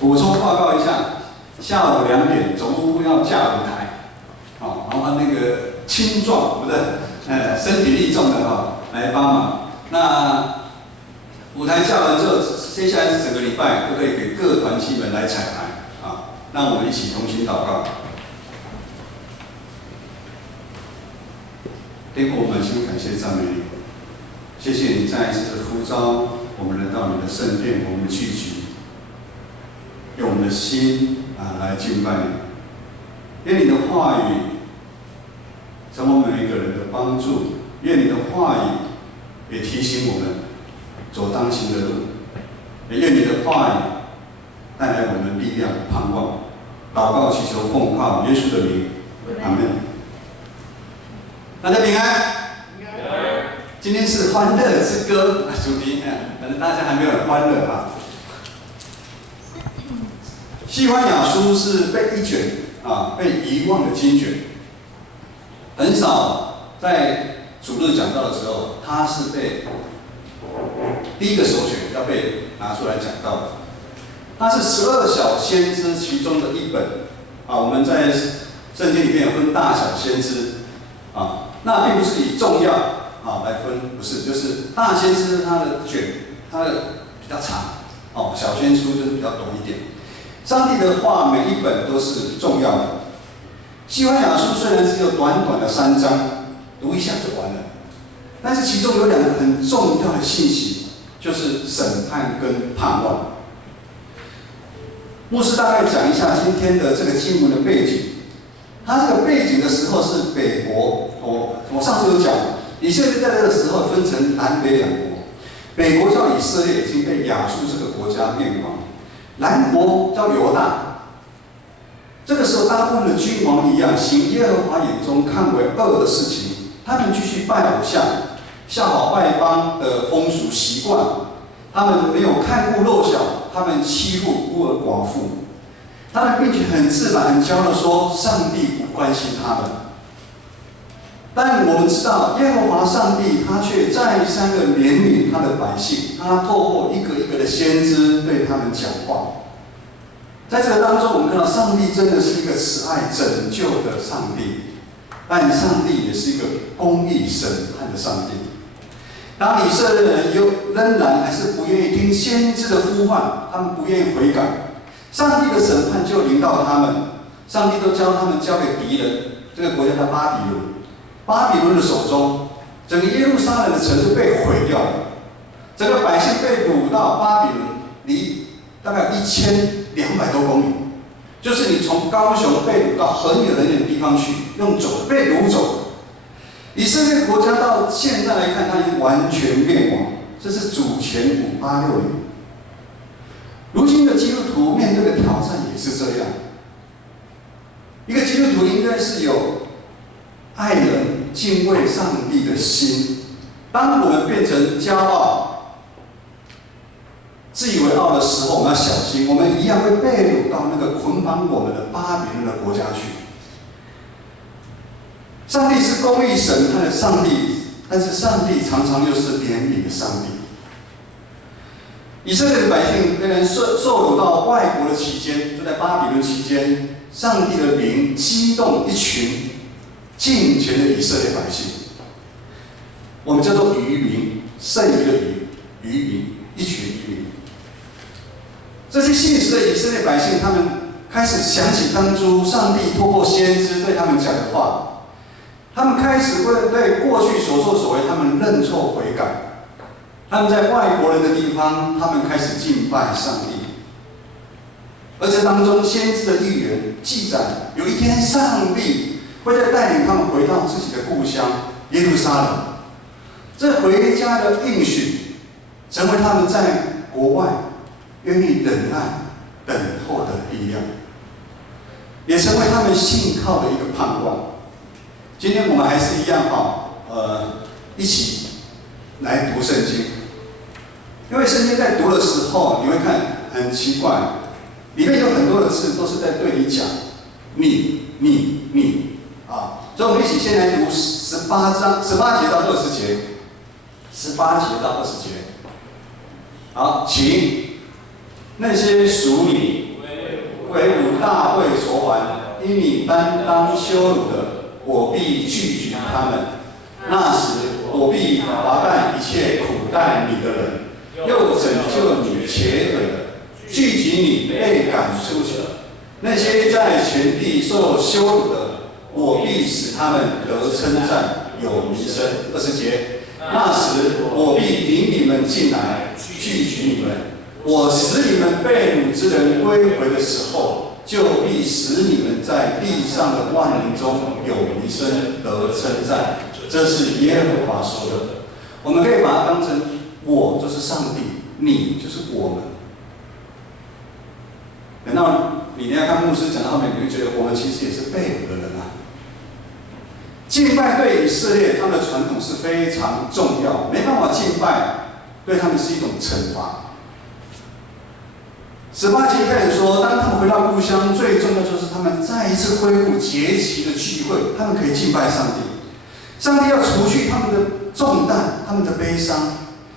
补充报告一下，下午2点总务部要架舞台，然后那个青壮不是，身体力壮的来帮忙。那舞台架完之后，接下来是整个礼拜都可以给各团契们来彩排让我们一起同心祷告。天父，我满心感谢赞美你，谢谢你再一次的呼召我们来到你的圣殿，我们聚集，用我们的心来敬拜你。愿你的话语成为每一个人的帮助，愿你的话语也提醒我们走当行的路，也愿你的话语带来我们力量、盼望。祷告祈求奉靠耶稣的名，阿门。大家平安。今天是欢乐之歌主题，反正大家还没有很欢乐西番雅书是被一卷被遗忘的经卷，很少在主日讲到的时候，它是被第一个首选要被拿出来讲到的。它是12小先知其中的一本我们在圣经里面有分大小先知那并不是以重要来分，不是，就是大先知它的卷它的比较长小先知就是比较短一点。上帝的话每一本都是重要的。西番雅书虽然只有短短的3章，读一下就完了，但是其中有2个很重要的信息，就是审判跟盼望。牧师大概讲一下今天的这个经文的背景。它这个背景的时候是北国，我上次有讲，以色列在这个时候分成南北2国，北国叫以色列，已经被亚述这个国家灭亡；南国叫犹大。这个时候，大部分的君王一样，行耶和华眼中看为恶的事情，他们继续拜偶像，效法外邦的风俗习惯，他们没有看顾弱小，他们欺负孤儿寡妇。他们并且很自然、很骄傲地说：“上帝不关心他们。”但我们知道，耶和华上帝他却再三的怜悯他的百姓，他透过一个一个的先知对他们讲话。在这个当中，我们看到上帝真的是一个慈爱拯救的上帝，但上帝也是一个公义审判的上帝。当以色列人仍然还是不愿意听先知的呼唤，他们不愿意悔改。上帝的审判就临到他们，上帝都将他们交给敌人，这个国家叫巴比伦。巴比伦的手中，整个耶路撒冷的城就被毁掉了，整个百姓被掳到巴比伦，离大概1200多公里，就是你从高雄被掳到很远很远的地方去，用走被掳走。以色列国家到现在来看，它已经完全灭亡，这是主前586年。如今的基督徒面对的挑战也是这样。一个基督徒应该是有爱人、敬畏上帝的心。当我们变成骄傲、自以为傲的时候，我们要小心，我们一样会被掳到那个捆绑我们的巴比伦的国家去。上帝是公义审判的上帝，但是上帝常常又是怜悯的上帝。以色列的百姓被人受掳到外国的期间，就在巴比伦期间，上帝的灵激动一群敬虔的以色列百姓，我们叫做渔民，剩余的渔民，一群渔民。这些信实的以色列百姓，他们开始想起当初上帝透过先知对他们讲的话，他们开始会对过去所作所为，他们认错悔改。他们在外国人的地方，他们开始敬拜上帝。而这当中，先知的预言记载，有一天上帝会再带领他们回到自己的故乡耶路撒冷。这回家的应许，成为他们在国外愿意忍耐、等候的力量，也成为他们信靠的一个盼望。今天我们还是一样一起来读圣经。因为圣经在读的时候，你会看很奇怪，里面有很多的字都是在对你讲，你所以我们一起先来读18节到20节，18节到20节。好，请那些属你为吾大会所还，因你担当羞辱的，我必拒绝他们。那时，我必罚办一切苦待你的人，又拯救你瘸腿的，聚集你被赶出去的。那些在全地受羞辱的，我必使他们得称赞，有名声。20节，那时我必领你们进来，聚集你们。我使你们被掳之人归回的时候，就必使你们在地上的万民中有名声，得称赞。这是耶和华说的。我们可以把它当成我就是上帝，你就是我们。等到你要看牧师讲到后面，你会觉得我们其实也是被掳的人啊。敬拜对以色列他们的传统是非常重要，没办法敬拜，对他们是一种惩罚。18节开始说，当他们回到故乡，最重要就是他们再一次恢复节期的聚会，他们可以敬拜上帝。上帝要除去他们的重担，他们的悲伤，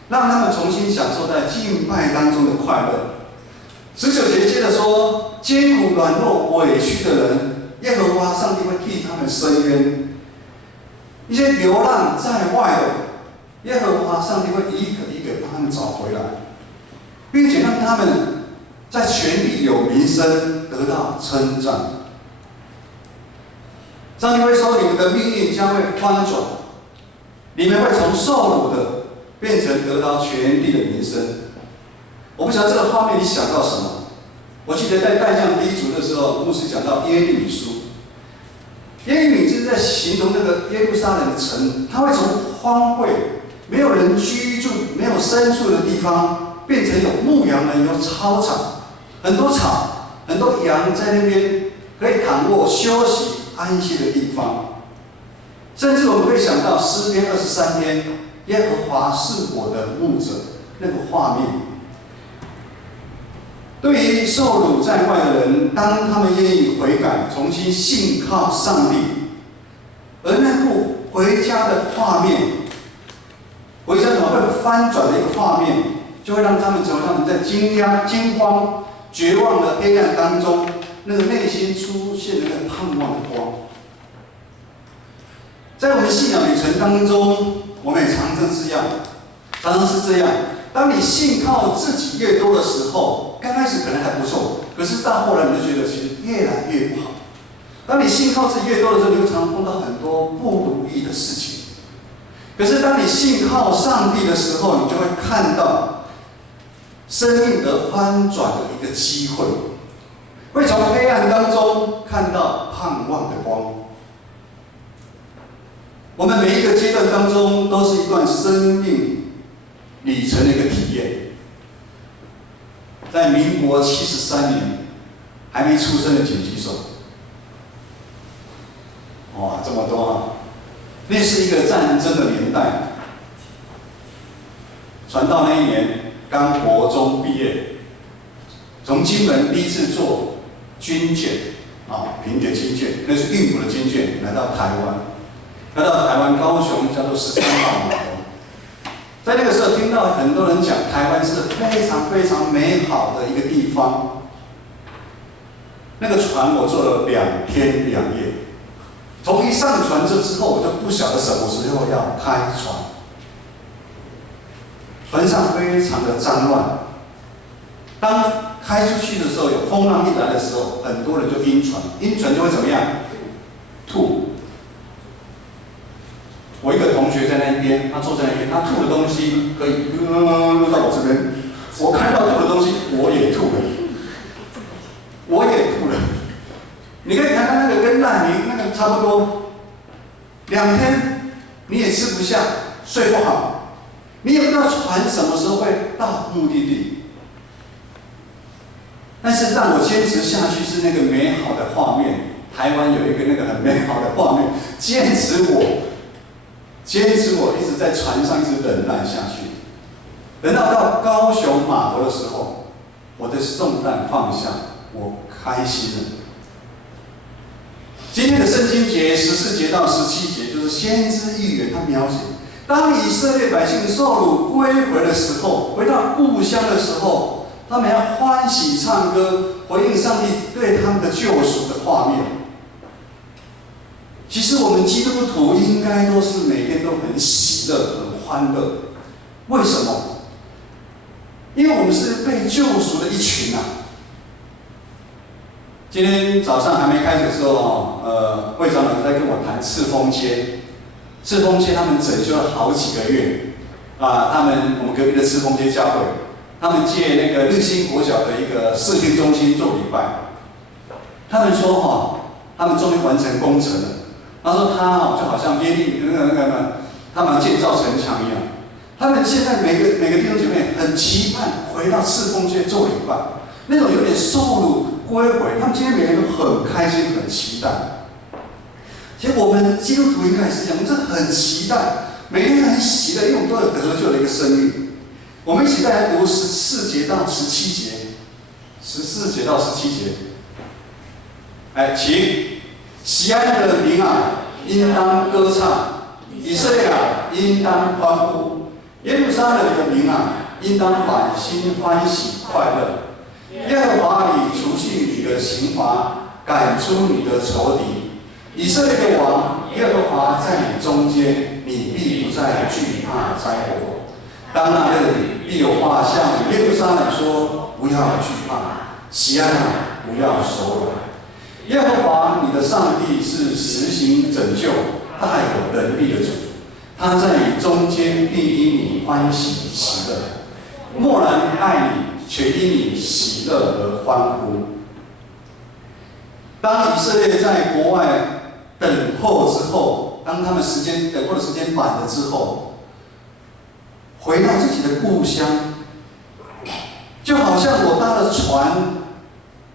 让他们重新享受在敬拜当中的快乐。19节接着说，艰苦软弱委屈的人，耶和华上帝会替他们伸冤。一些流浪在外的，耶和华上帝会一个一个把他们找回来，并且让他们在全地有名声，得到称赞。上帝会说，你们的命运将会翻转，你们会从受辱的变成得到全地的名声。我不晓得这个画面你想到什么？我记得在带将第一组的时候，牧师讲到耶利米书，耶利米就是在形容那个耶路撒冷的城，它会从荒废、没有人居住、没有牲畜的地方，变成有牧羊人、有草场，很多草、很多羊在那边可以躺卧休息、安息的地方。甚至我们会想到诗篇23篇，耶和华是我的牧者那个画面。对于受辱在外的人，当他们愿意悔改，重新信靠上帝，而那幅回家的画面，回家怎么会翻转的一个画面，就会让他们成为他们在惊慌、绝望的黑暗当中，那个内心出现的那个盼望的光。在我们信仰旅程当中，我们也常常是这样。当你信靠自己越多的时候，刚开始可能还不错，可是到后来你就觉得其实越来越不好。当你信靠自己越多的时候，你会常常碰到很多不如意的事情。可是当你信靠上帝的时候，你就会看到生命得翻转的一个机会，会从黑暗当中看到盼望的光。我们每一个阶段当中，都是一段生命里程的一个体验。在民国73年，还没出生的请举手。哇，这么多啊！那是一个战争的年代。传道那一年刚国中毕业，从金门第一次坐军舰平铁军舰，那是运补的军舰，来到台湾。来到台湾高雄叫做13号码头。在那个时候，听到很多人讲，台湾是非常非常美好的一个地方。那个船我坐了2天2夜，从一上船之后，我就不晓得什么时候要开船。船上非常的脏乱，当开出去的时候，有风浪一来的时候，很多人就晕船，晕船就会怎么样？吐。我一个同学在那边，他坐在那边，他吐的东西可以到我这边，我看到吐的东西，我也吐了。你可以看看那个跟难民那个差不多，2天你也吃不下，睡不好，你也不知道船什么时候会到目的地。但是让我坚持下去是那个美好的画面，台湾有一个那个很美好的画面，坚持我一直在船上一直忍耐下去，等到高雄码头的时候，我的重担放下，我开心了。今天的圣经节14节到17节，就是先知预言，他描写，当以色列百姓受辱归回的时候，回到故乡的时候，他们要欢喜唱歌，回应上帝对他们的救赎的画面。其实我们基督徒应该都是每天都很喜乐、很欢乐。为什么？因为我们是被救赎的一群啊。今天早上还没开始的时候，会长老在跟我谈赤峰街。赤峰街他们整修了好几个月啊，我们隔壁的赤峰街教会，他们借那个日新国小的一个视听中心做礼拜。他们说他们终于完成工程了。他说他就好像耶利他们建造城墙一样。他们现在每个弟兄姐妹很期盼回到赤峰街做礼拜，那种有点受辱归回，他们今天每个人都很开心、很期待。其实我们基督徒应该也是一样，我们真的很期待，每天很喜乐，因为我们都有得救的一个生命。我们一起再来读14节到17节，14节到17节。来，请。西安的民啊，应当歌唱；以色列啊，应当欢呼；耶路撒冷的民啊，应当满心欢喜快乐。耶和华已除去你的刑罚，赶出你的仇敌。以色列的王，耶和华在你中间，你必不再惧怕灾祸。当那日里，必有话向耶路撒冷说：不要惧怕，西安啊，不要手软。耶和华你的上帝是实行拯救、大有能力的主，他在你中间必因你欢喜喜乐，默然爱你，却因你喜乐而欢呼。当以色列在国外等候之后，当他们等候的时间满了之后，回到自己的故乡，就好像我搭了船。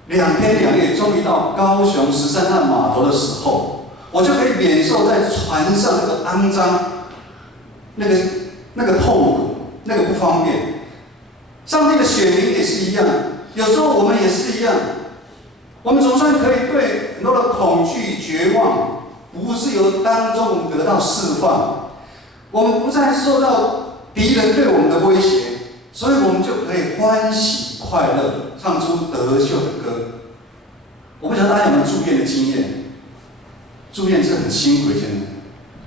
2天2夜，终于到高雄13号码头的时候，我就可以免受在船上那个肮脏、那个痛苦、那个不方便。上帝的选民也是一样，有时候我们也是一样，我们总算可以对很多的恐惧、绝望、不自由当中得到释放，我们不再受到敌人对我们的威胁，所以我们就可以欢喜快乐。唱出得救的歌。我不晓得大家有没有住院的经验？住院是很辛苦的，真的。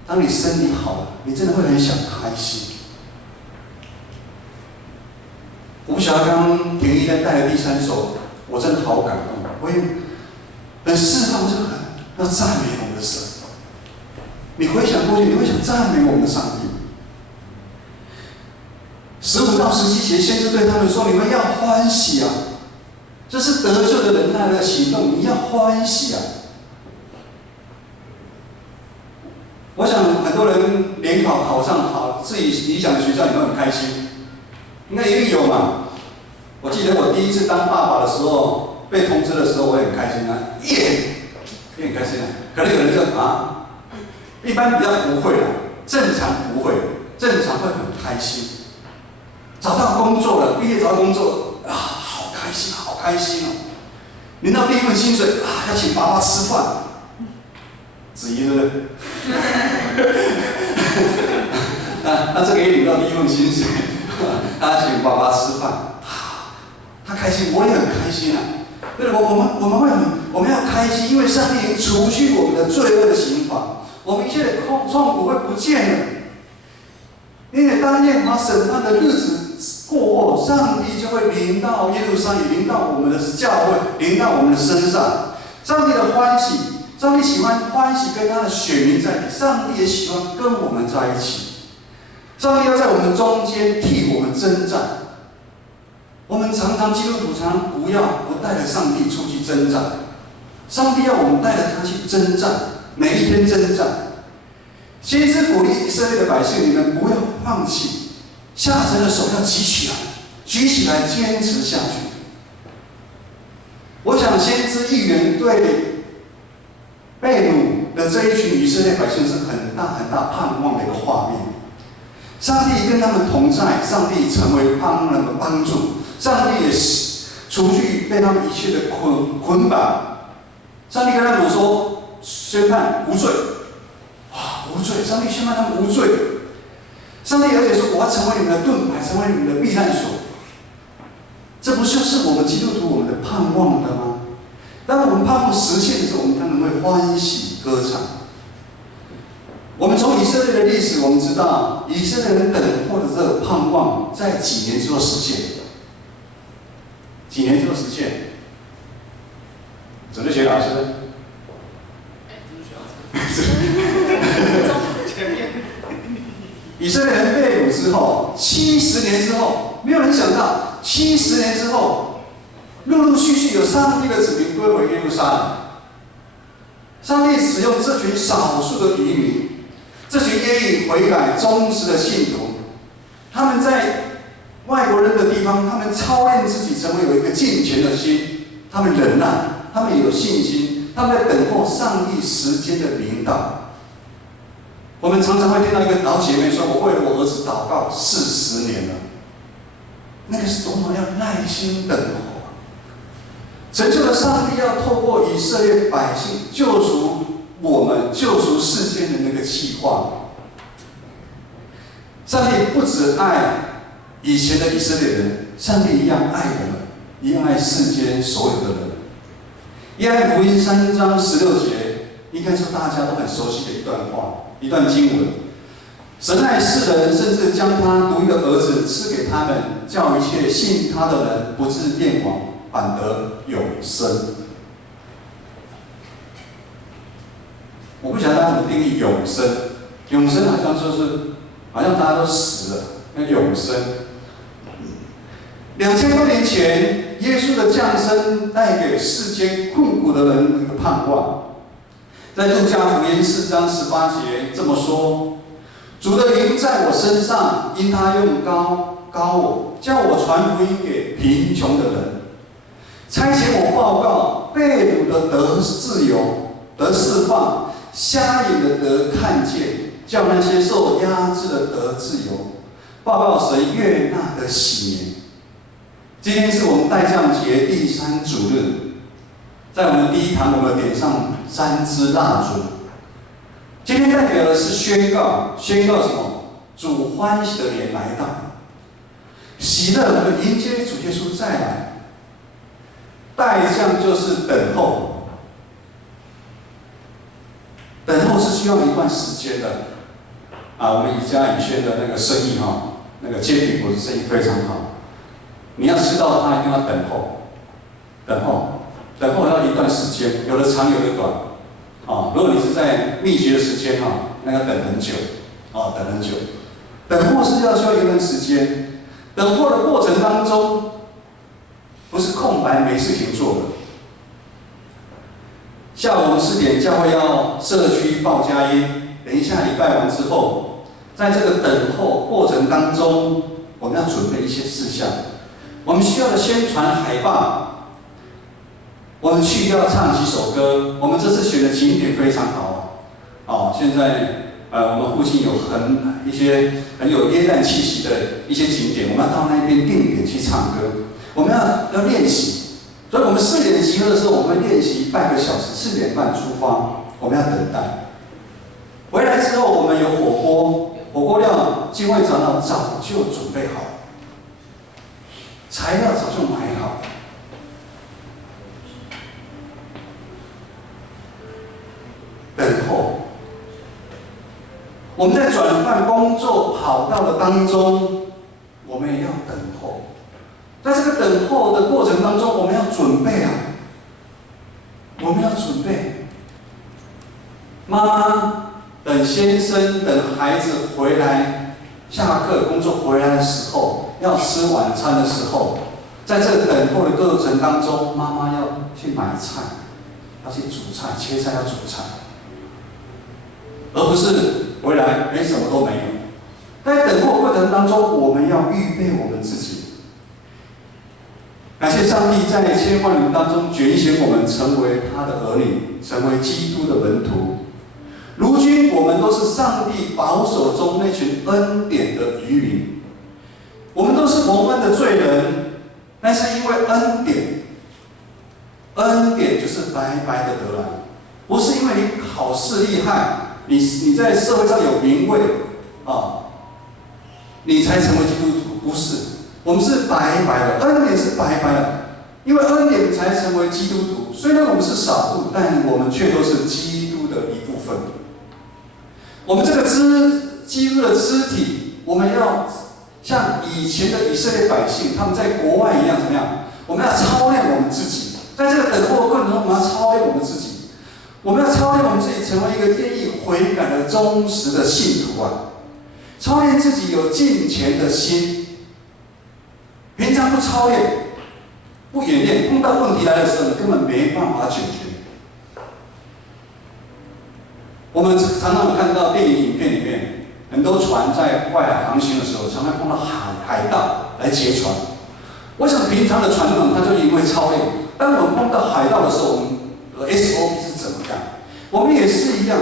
当你身体好了，你真的会很想开心。我不晓得刚刚田一丹带的第3首，我真的好感动。我也很释放，就很要赞美我们的神。你回想过去，你会想赞美我们的上帝。15到17节，先知对他们说：“你们要欢喜啊！”这是得救的人他的行动，你要欢喜啊！我想很多人联考考上好自己理想的学校，你都很开心，应该一定有嘛。我记得我第一次当爸爸的时候，被通知的时候，我也很开心啊，耶，也很开心啊。可能有人就一般比较不会啦，正常不会，正常会很开心。找到工作了，毕业找到工作啊，好开心，好开心哦！领到第1份薪水啊，要请爸爸吃饭，子怡是不是？那这个也领到第1份薪水，他请爸爸吃饭，他开心，我也很开心啊。对，我们要开心，因为上帝已经除去我们的罪恶的刑罚，我们一切的痛苦会不见了。因为当耶和华审判的日子过后，上帝就会临到耶路撒冷，临到我们的教会，临到我们的身上。上帝的欢喜，上帝喜欢欢喜跟他的选民在一起，上帝也喜欢跟我们在一起。上帝要在我们中间替我们征战。我们基督徒常常不带着上帝出去征战，上帝要我们带着他去征战，每一天征战。先知鼓励以色列的百姓，你们不要放弃，下沉的手要举起来，举起来，坚持下去。我想，先知预言对被掳的这一群以色列百姓是很大很大盼望的一个画面。上帝跟他们同在，上帝成为他们的帮助，上帝也除去被他们一切的捆绑。上帝跟他们说，宣判无罪。无罪，上帝宣判他们无罪。上帝而且说：“我要成为你们的盾牌，成为你们的避难所。”这不就是我们基督徒我们的盼望的吗？当我们盼望实现的时候，我们当然会欢喜歌唱。我们从以色列的历史，我们知道以色列人等候的这个盼望，在几年之后实现。几年之后实现。哲学老师，以色列人被掳之后，70年之后，没有人想到，70年之后，陆陆续续有上帝的子民归回耶路撒冷。上帝使用这群少数的移民，这群愿意悔改忠实的信徒，他们在外国人的地方，他们操练自己，成为有一个敬虔的心，他们忍耐，他们有信心，他们在等候上帝时间的临到。我们常常会听到一个老姐妹说：“我为了我儿子祷告40年了。”那个是多么要耐心等候啊！成就了上帝要透过以色列百姓救赎我们、救赎世间的那个计划。上帝不只爱以前的以色列人，上帝一样爱我们，一样爱世间所有的人。约翰福音3章16节，应该说大家都很熟悉的一段话。一段经文，神爱世人，甚至将他独一的儿子赐给他们，叫一切信他的人不至灭亡，反得永生。我不晓得大家怎么定义永生。永生好像大家都死了，那永生。2000多年前，耶稣的降生带给世间困苦的人一个盼望。在路加福音4章18节这么说：“主的灵在我身上，因他用膏我，叫我传福音给贫穷的人，差遣我报告被掳的得自由、得释放，瞎眼的得看见，叫那些受压制的得自由，报告神悦纳的喜年。”今天是我们代降节第3主日。在我们第一堂，我们点上3支蜡烛。今天代表的是宣告什么？主欢喜的年来到，喜乐，我们迎接主耶稣再来。代降就是等候，等候是需要一段时间的。我们以家以轩的那个生意那个煎饼果子生意非常好。你要吃到它，一定要等候，等候要一段时间，有的长，有的短，如果你是在密集的时间那要等很久，等很久。等候是需要一段时间，等候的过程当中，不是空白没事情做的。下午4点，教会要社区报佳音，等一下礼拜完之后，在这个等候过程当中，我们要准备一些事项，我们需要的宣传海报。我们去要唱几首歌，我们这次选的景点非常好现在我们附近有一些很有耶诞气息的一些景点，我们要到那边定点去唱歌，我们要练习。所以我们4点集合的时候，我们会练习半个小时，4点半出发，我们要等待。回来之后，我们有火锅料，金会长老早就准备好，材料早就买好。等候，我们在转换工作跑道的当中，我们也要等候。在这个等候的过程当中，我们要准备我们要准备。妈妈等先生、等孩子回来，下课工作回来的时候，要吃晚餐的时候，在这个等候的过程当中，妈妈要去买菜，要去煮菜，切菜要煮菜。而不是回来什么都没有。在等候过程当中，我们要预备我们自己。感谢上帝在千万人当中拣选我们成为他的儿女，成为基督的门徒。如今我们都是上帝保守中那群恩典的渔民，我们都是蒙恩的罪人，但是因为恩典就是白白的得来，不是因为你考试厉害。你在社会上有名位你才成为基督徒，不是，我们是白白的，恩典是白白的，因为恩典才成为基督徒。虽然我们是少数，但我们却都是基督的一部分。我们这个基督的肢体，我们要像以前的以色列百姓，他们在国外一样，怎么样？我们要操练我们自己，在这个等候的过程中，我们要操练我们自己。我们要操练我们自己，成为一个愿意悔改的忠实的信徒啊！操练自己有敬虔的心。平常不操练、不演练，碰到问题来的时候，你根本没办法解决。我们常常看到电影影片里面，很多船在外海航行的时候，常常碰到海盗来劫船。我想平常的船长他就因为操练，当我们碰到海盗的时候，我们的 SOP 是怎么样？我们也是一样，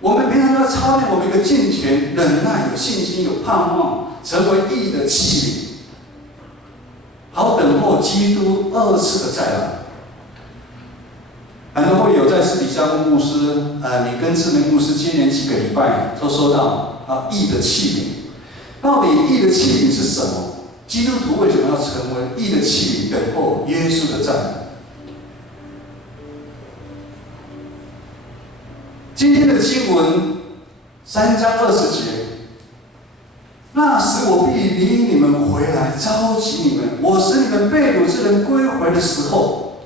我们平常要操练我们一个敬虔、忍耐、有信心、有盼望，成为义的器皿。好等候基督二次的再来。很多会友在私底下问牧师，你跟志明牧师接连几个礼拜都收到义的器皿，到底义的器皿是什么？基督徒为什么要成为义的器皿，等候耶稣的再来？今天的经文3章20节。那时我必领你们回来，召集你们。我使你们被掳之人归回的时候，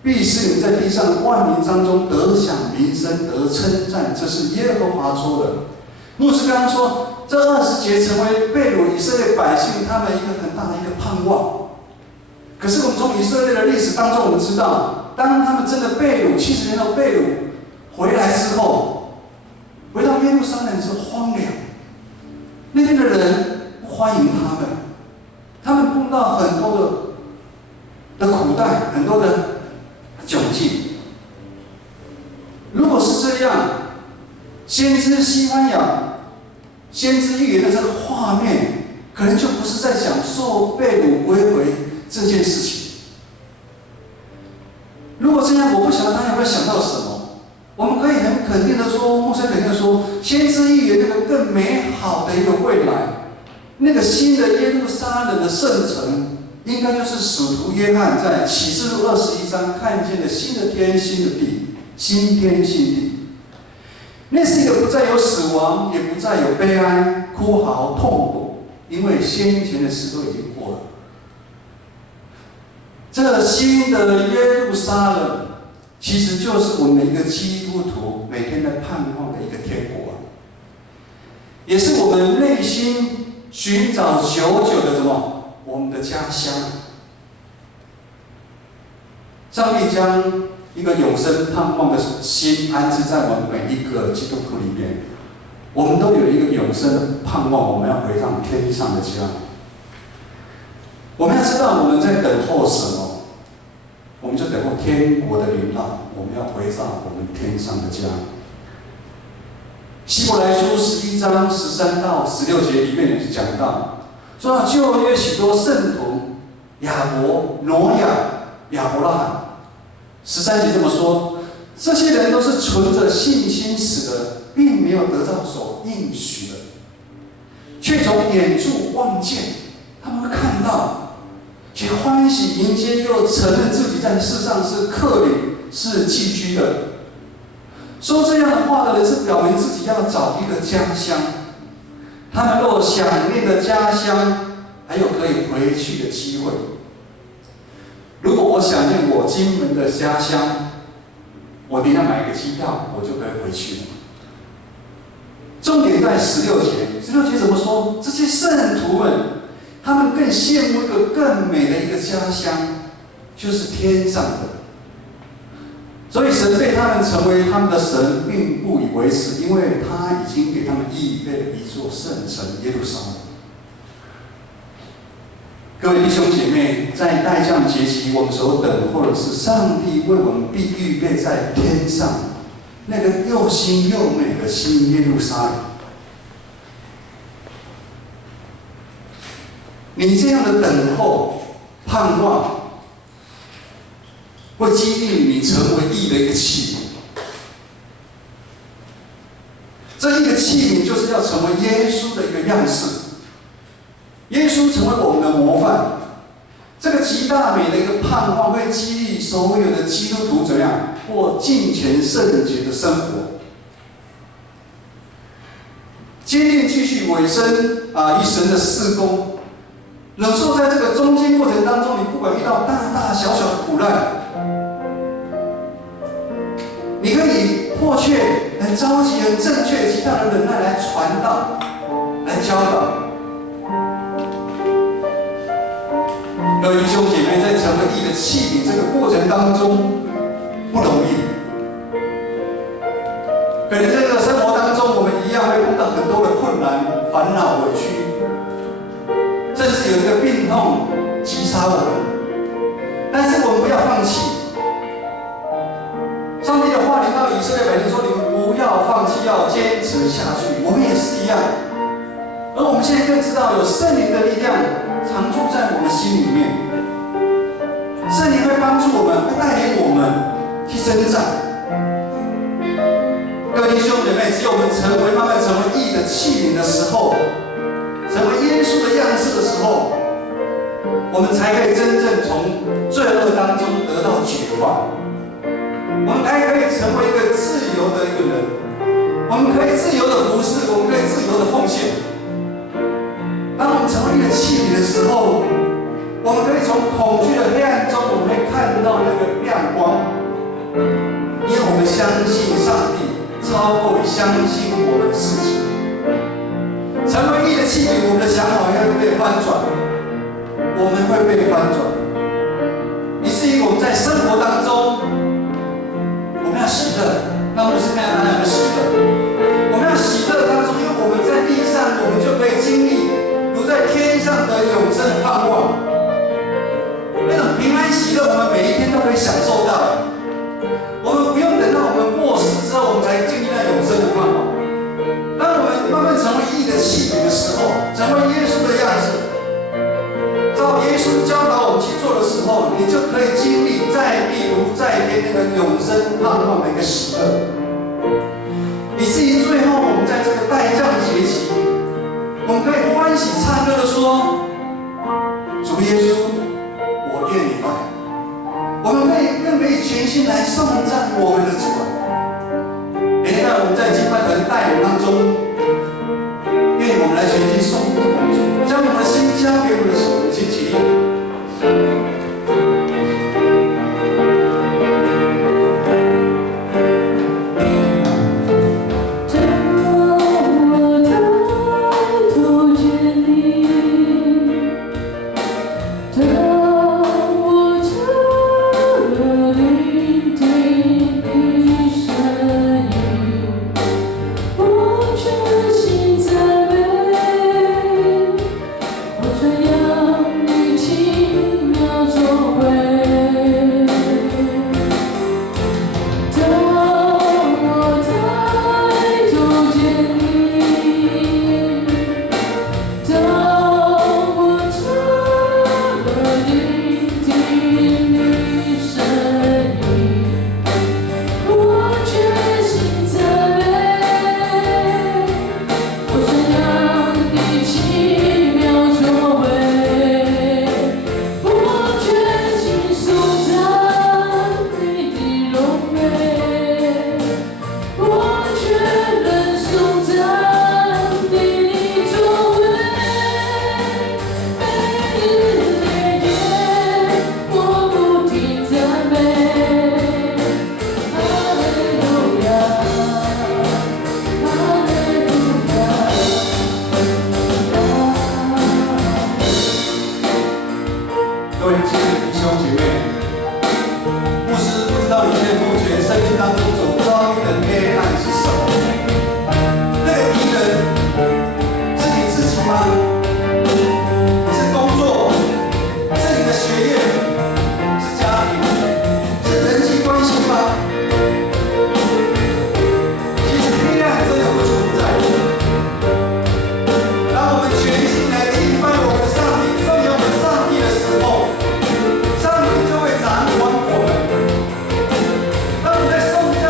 必使你们在地上的万民当中得享名声，得称赞。这是耶和华说的。牧师刚刚说，这20节成为被掳以色列百姓他们一个很大的一个盼望。可是我们从以色列的历史当中，我们知道，当他们真的被掳70年后被掳回来之后，回到耶路撒冷是荒凉。那边的人不欢迎他们，他们碰到很多的苦难，很多的窘境。如果是这样，先知西番雅、先知预言的这个画面，可能就不是在讲受被掳归回这件事情。如果这样，我不晓得大家有没有想到什么？我们可以很肯定的说，牧师肯定的说，先知预言那个更美好的一个未来，那个新的耶路撒冷的圣城，应该就是使徒约翰在启示录21章看见的新的天、新的地，新天新地。那是一个不再有死亡，也不再有悲哀、哭嚎、痛苦，因为先前的事都已经过了。这新的耶路撒冷，其实就是我们一个基督徒每天在盼望的一个天国啊，也是我们内心寻找久久的什么？我们的家乡。上帝将一个永生盼望的心安置在我们每一个基督徒里面，我们都有一个永生的盼望，我们要回到天上的家。我们要知道我们在等候什么。我们就等候天国的临到，我们要回到我们天上的家。希伯来书11章13到16节里面也是讲到，说到旧约许多圣徒，亚伯、挪亚、亚伯拉罕。13节这么说，这些人都是存着信心死的，并没有得到所应许的，却从远处望见，他们会看到。且欢喜迎接，又承认自己在世上是客旅，是寄居的。说这样的话的人是表明自己要找一个家乡。他们若想念的家乡，还有可以回去的机会。如果我想念我金门的家乡，我一定要买个机票，我就可以回去了。重点在16节，16节怎么说？这些圣徒们。他们更羡慕一个更美的一个家乡，就是天上的。所以神被他们成为他们的神，并不以为耻，因为他已经给他们预备了一座圣城耶路撒冷。各位弟兄姐妹，在代降节期，我们所等候的是上帝为我们必预备在天上那个又新又美的新耶路撒冷。你这样的等候、盼望，会激励你成为义的一个器皿。这一个器皿就是要成为耶稣的一个样式。耶稣成为我们的模范。这个极大美的一个盼望，会激励所有的基督徒怎么样过敬虔圣洁的生活。接近继续委身于神的事工，忍受在这个中间过程当中，你不管遇到大大小小的苦难，你可以迫切、很着急、很正确、极大的忍耐来传道、来教导。各位弟兄姐妹，在成为义的器皿这个过程当中不容易。可能在这个生活当中，我们一样会碰到很多的困难、烦恼、委屈，甚至有一个病痛击杀我们。但是我们不要放弃。上帝的话临到以色列百姓说：“你们不要放弃，要坚持下去。”我们也是一样。而我们现在更知道，有圣灵的力量常住在我们心里面。圣灵会帮助我们，会带领我们去增长。各位弟兄姐妹，只有我们慢慢成为义的器皿的时候，成为耶稣的样式的时候，我们才可以真正从罪恶当中得到解放。我们才可以成为一个自由的一个人，我们可以自由的服侍，我们可以自由的奉献。当我们成为一个器皿的时候，我们可以从恐惧的黑暗中，我们会看到那个亮光，因为我们相信上帝超过于相信我们自己。成为义的器皿，我们的想法会被翻转，我们会被翻转，以至于我们在生活当中，我们要喜乐，那不是看大家的喜乐，我们要喜乐当中，因为我们在地上，我们就可以经历如在天上的永生的盼望。那种平安喜乐，我们每一天都可以享受到。我们不用等到我们过世之后，我们才经历那永生的盼望。当我们慢慢成为义的器皿的时候，成为耶稣的样子，照耶稣教导我们去做的时候，你就可以经历在地如在天那个永生盼望的一个喜乐。以至于最后，我们在这个待降节期，我们可以欢喜唱歌的说：“主耶稣，我愿你来。”我们更可以全心来颂赞我们的主啊！也在我们在敬拜团带领当中，愿我们来全心颂赞我们主，将我们的心交给我们的主，请起立。上帝就会掌管我们。当我们在颂赞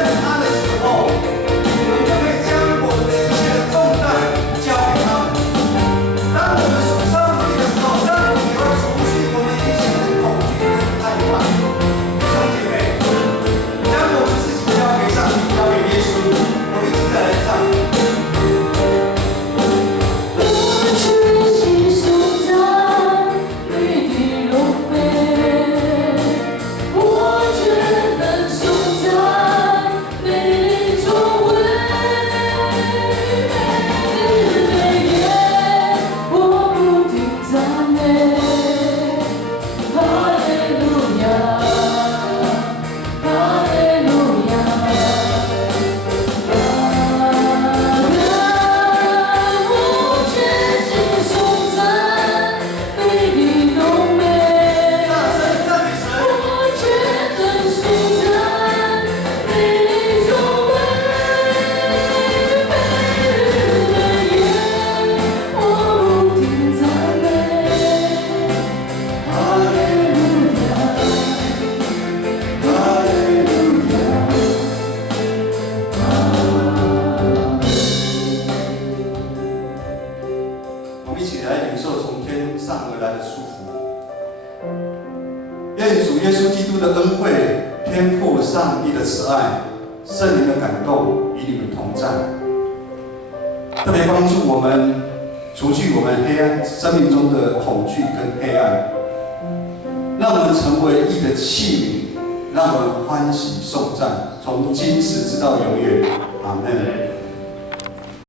们一起来领受从天上而来的祝福。愿主耶稣基督的恩惠、天父上帝的慈爱、圣灵的感动与你们同在，特别帮助我们除去我们黑暗生命中的恐惧跟黑暗，让我们成为义的器皿，让我们欢喜颂赞，从今时直到永远。阿门。